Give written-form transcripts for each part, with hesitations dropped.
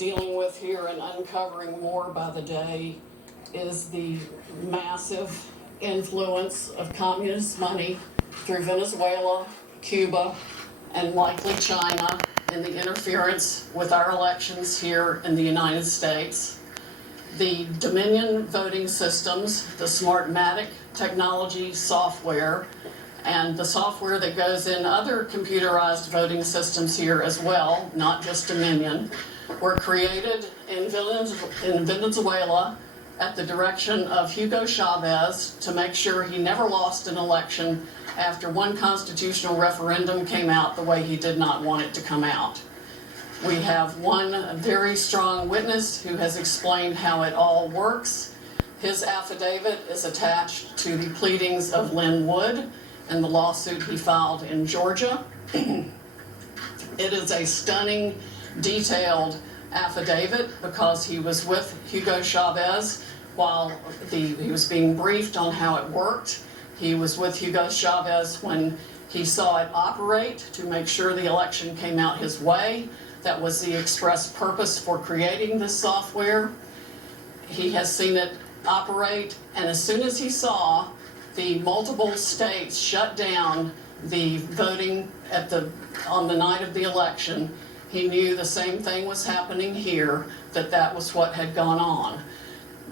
dealing with here and uncovering more by the day is the massive influence of communist money through Venezuela, Cuba, and likely China in the interference with our elections here in the United States. The Dominion voting systems, the Smartmatic technology software, and the software that goes in other computerized voting systems here as well, not just Dominion, were created in Venezuela at the direction of Hugo Chavez to make sure he never lost an election after one constitutional referendum came out the way he did not want it to come out. We have one very strong witness who has explained how it all works. His affidavit is attached to the pleadings of Lynn Wood in the lawsuit he filed in Georgia. It is a stunning, detailed affidavit because he was with Hugo Chavez while he was being briefed on how it worked. He was with Hugo Chavez when he saw it operate to make sure the election came out his way. That was the express purpose for creating this software. He has seen it operate, and as soon as he saw the multiple states shut down the voting on the night of the election, he knew the same thing was happening here, that was what had gone on.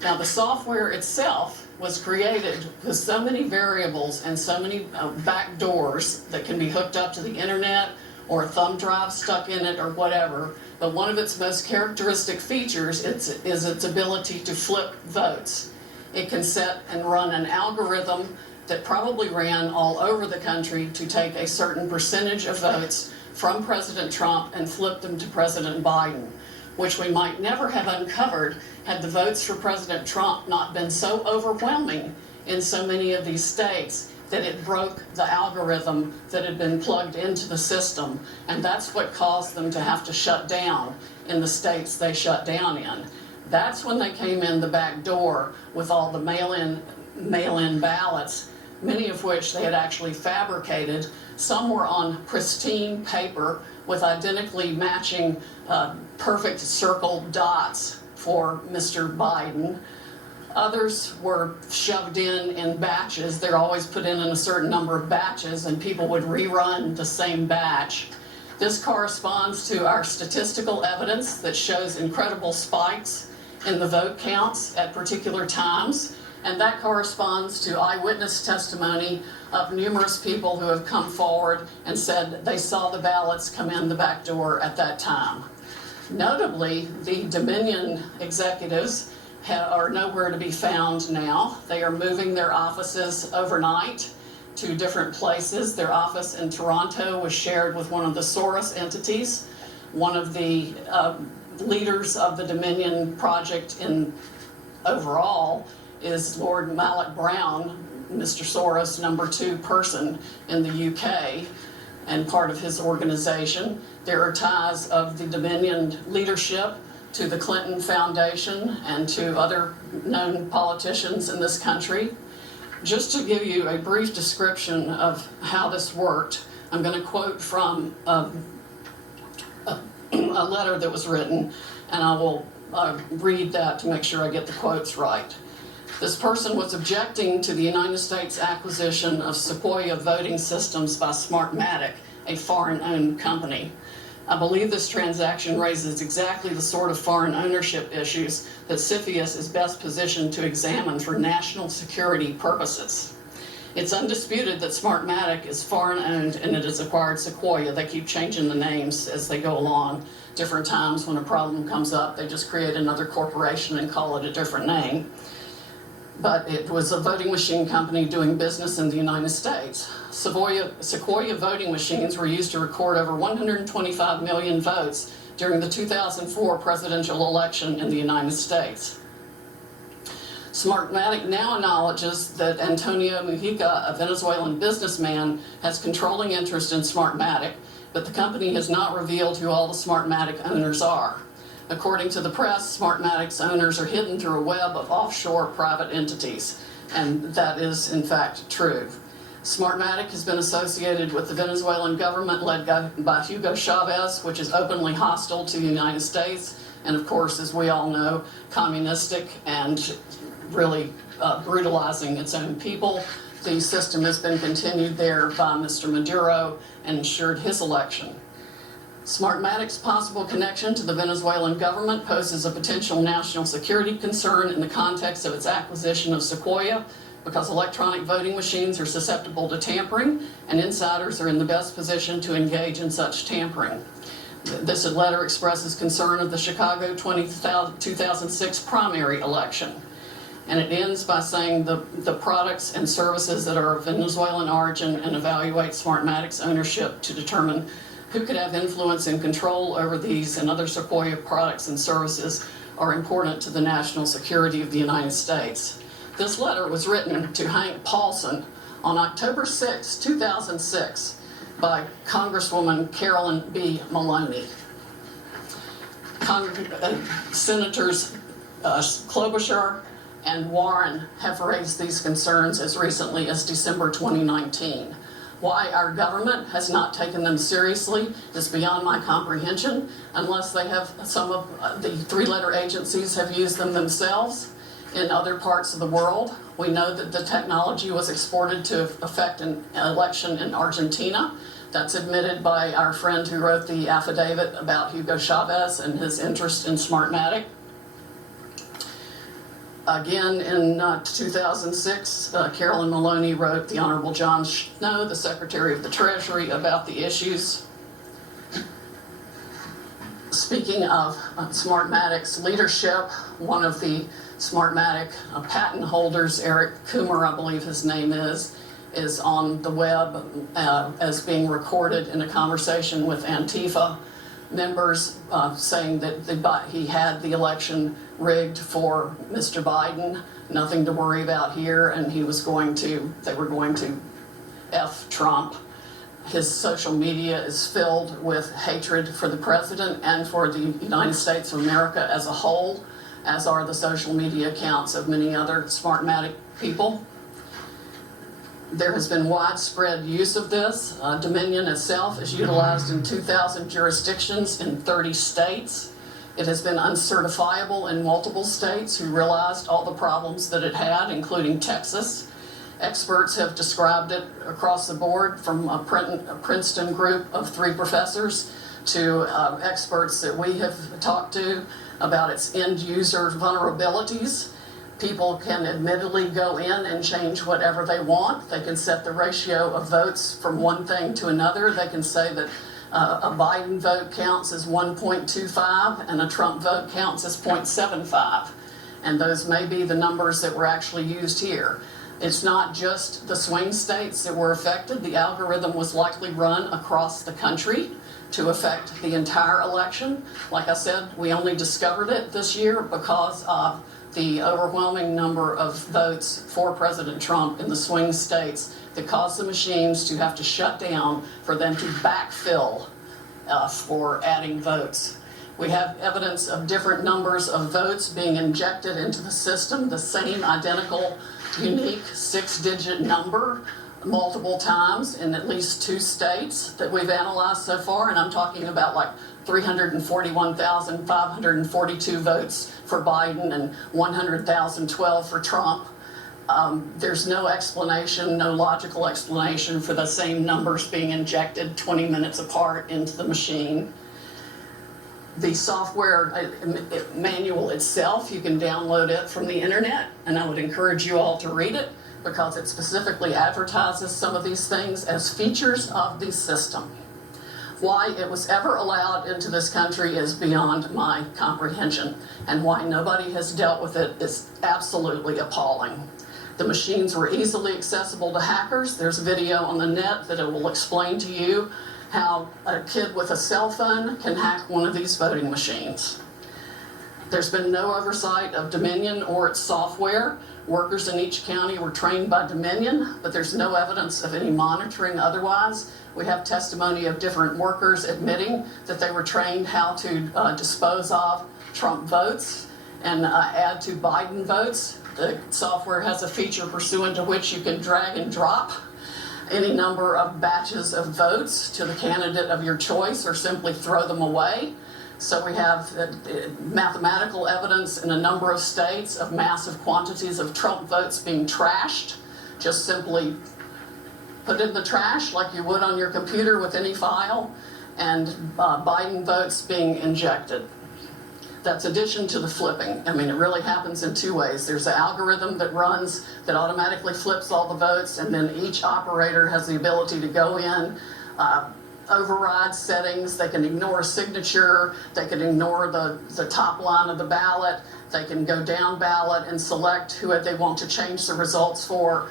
Now, the software itself was created with so many variables and so many back doors that can be hooked up to the internet or a thumb drive stuck in it or whatever, but one of its most characteristic features is its ability to flip votes. It can set and run an algorithm that probably ran all over the country to take a certain percentage of votes from President Trump and flip them to President Biden, which we might never have uncovered had the votes for President Trump not been so overwhelming in so many of these states that it broke the algorithm that had been plugged into the system. And that's what caused them to have to shut down in the states they shut down in. That's when they came in the back door with all the mail-in ballots, many of which they had actually fabricated. Some were on pristine paper with identically matching perfect circle dots for Mr. Biden. Others were shoved in batches. They're always put in a certain number of batches, and people would rerun the same batch. This corresponds to our statistical evidence that shows incredible spikes in the vote counts at particular times, and that corresponds to eyewitness testimony of numerous people who have come forward and said they saw the ballots come in the back door at that time. Notably, the Dominion executives are nowhere to be found now. They are moving their offices overnight to different places. Their office in Toronto was shared with one of the Soros entities. One of the leaders of the Dominion project overall is Lord Malloch Brown, Mr. Soros' #2 person in the UK, and part of his organization. There are ties of the Dominion leadership to the Clinton Foundation and to other known politicians in this country. Just to give you a brief description of how this worked, I'm going to quote from a letter that was written, and I will read that to make sure I get the quotes right. This person was objecting to the United States acquisition of Sequoia Voting Systems by Smartmatic, a foreign-owned company. I believe this transaction raises exactly the sort of foreign ownership issues that CFIUS is best positioned to examine for national security purposes. It's undisputed that Smartmatic is foreign-owned and it has acquired Sequoia. They keep changing the names as they go along. Different times when a problem comes up, they just create another corporation and call it a different name. But it was a voting machine company doing business in the United States. Sequoia voting machines were used to record over 125 million votes during the 2004 presidential election in the United States. Smartmatic now acknowledges that Antonio Mujica, a Venezuelan businessman, has controlling interest in Smartmatic, but the company has not revealed who all the Smartmatic owners are. According to the press, Smartmatic's owners are hidden through a web of offshore private entities, and that is in fact true. Smartmatic has been associated with the Venezuelan government led by Hugo Chavez, which is openly hostile to the United States and of course, as we all know, communistic and really brutalizing its own people. The system has been continued there by Mr. Maduro and ensured his election. Smartmatic's possible connection to the Venezuelan government poses a potential national security concern in the context of its acquisition of Sequoia, because electronic voting machines are susceptible to tampering, and insiders are in the best position to engage in such tampering. This letter expresses concern of the Chicago 2006 primary election. And it ends by saying the products and services that are of Venezuelan origin, and evaluate Smartmatic's ownership to determine who could have influence and control over these and other Sequoia products and services are important to the national security of the United States. This letter was written to Hank Paulson on October 6, 2006 by Congresswoman Carolyn B. Maloney. Senators Klobuchar and Warren have raised these concerns as recently as December 2019. Why our government has not taken them seriously is beyond my comprehension, unless they have, some of the three-letter agencies have used them themselves in other parts of the world. We know that the technology was exported to affect an election in Argentina. That's admitted by our friend who wrote the affidavit about Hugo Chavez and his interest in Smartmatic. Again, in 2006, Carolyn Maloney wrote the Honorable John Snow, the Secretary of the Treasury, about the issues. Speaking of Smartmatic's leadership, one of the Smartmatic patent holders, Eric Coomer, I believe his name is on the web as being recorded in a conversation with Antifa members, saying that he had the election rigged for Mr. Biden, nothing to worry about here, and they were going to F Trump. His social media is filled with hatred for the president and for the United States of America as a whole, as are the social media accounts of many other Smartmatic people. There has been widespread use of this. Dominion itself is utilized in 2,000 jurisdictions in 30 states. It has been uncertifiable in multiple states who realized all the problems that it had, including Texas. Experts have described it across the board, from a Princeton group of 3 professors to experts that we have talked to about its end user vulnerabilities. People can admittedly go in and change whatever they want. They can set the ratio of votes from one thing to another. They can say that a Biden vote counts as 1.25 and a Trump vote counts as 0.75. And those may be the numbers that were actually used here. It's not just the swing states that were affected. The algorithm was likely run across the country to affect the entire election. Like I said, we only discovered it this year because of the overwhelming number of votes for President Trump in the swing states that caused the machines to have to shut down for them to backfill for adding votes. We have evidence of different numbers of votes being injected into the system, the same identical, unique 6-digit number multiple times in at least 2 states that we've analyzed so far, and I'm talking about like 341,542 votes for Biden and 100,012 for Trump. There's no explanation, no logical explanation for the same numbers being injected 20 minutes apart into the machine. The software manual itself, you can download it from the internet, and I would encourage you all to read it because it specifically advertises some of these things as features of the system. Why it was ever allowed into this country is beyond my comprehension, and why nobody has dealt with it is absolutely appalling. The machines were easily accessible to hackers. There's video on the net that it will explain to you how a kid with a cell phone can hack one of these voting machines. There's been no oversight of Dominion or its software. Workers in each county were trained by Dominion, but there's no evidence of any monitoring otherwise. We have testimony of different workers admitting that they were trained how to dispose of Trump votes and add to Biden votes. The software has a feature pursuant to which you can drag and drop any number of batches of votes to the candidate of your choice or simply throw them away. So we have mathematical evidence in a number of states of massive quantities of Trump votes being trashed, just simply put in the trash like you would on your computer with any file, and Biden votes being injected. That's addition to the flipping. I mean, it really happens in two ways. There's an algorithm that runs that automatically flips all the votes, and then each operator has the ability to go in, override settings. They can ignore a signature. They can ignore the top line of the ballot. They can go down ballot and select who they want to change the results for.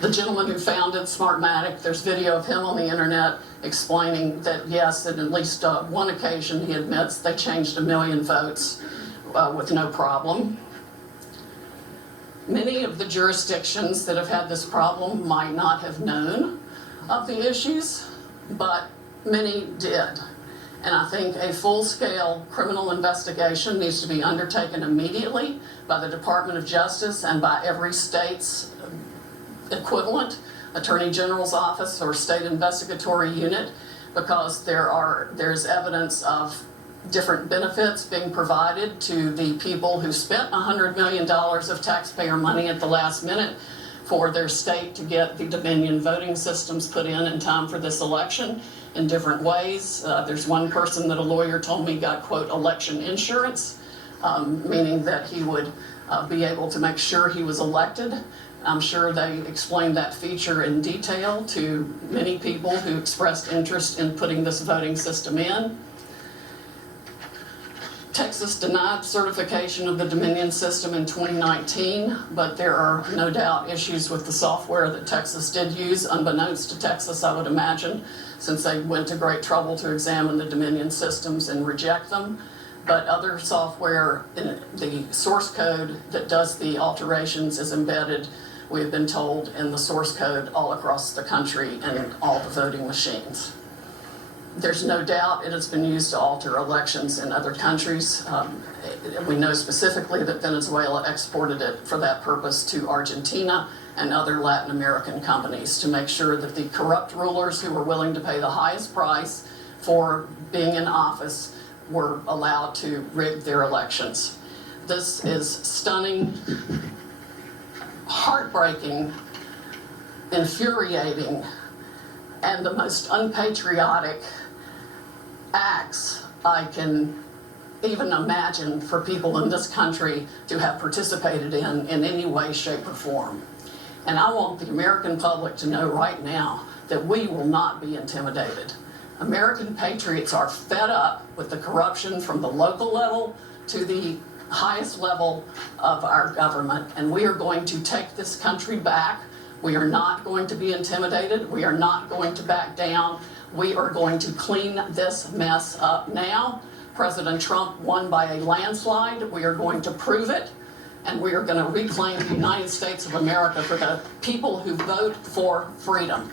The gentleman who founded Smartmatic, there's video of him on the internet explaining that yes, at least one occasion he admits they changed 1 million votes with no problem. Many of the jurisdictions that have had this problem might not have known of the issues, but many did. And I think a full-scale criminal investigation needs to be undertaken immediately by the Department of Justice and by every state's equivalent, Attorney General's office or state investigatory unit, because there's evidence of different benefits being provided to the people who spent $100 million of taxpayer money at the last minute for their state to get the Dominion voting systems put in time for this election in different ways. There's one person that a lawyer told me got, quote, election insurance, meaning that he would be able to make sure he was elected. I'm sure they explained that feature in detail to many people who expressed interest in putting this voting system in. Texas denied certification of the Dominion system in 2019, but there are no doubt issues with the software that Texas did use, unbeknownst to Texas, I would imagine, since they went to great trouble to examine the Dominion systems and reject them. But other software in the source code that does the alterations is embedded, we have been told, in the source code all across the country and all the voting machines. There's no doubt it has been used to alter elections in other countries. We know specifically that Venezuela exported it for that purpose to Argentina and other Latin American companies to make sure that the corrupt rulers who were willing to pay the highest price for being in office were allowed to rig their elections. This is stunning, heartbreaking, infuriating, and the most unpatriotic acts I can even imagine for people in this country to have participated in any way, shape, or form. And I want the American public to know right now that we will not be intimidated. American patriots are fed up with the corruption from the local level to the highest level of our government, and we are going to take this country back. We are not going to be intimidated. We are not going to back down. We are going to clean this mess up now. President Trump won by a landslide. We are going to prove it, and we are going to reclaim the United States of America for the people who vote for freedom.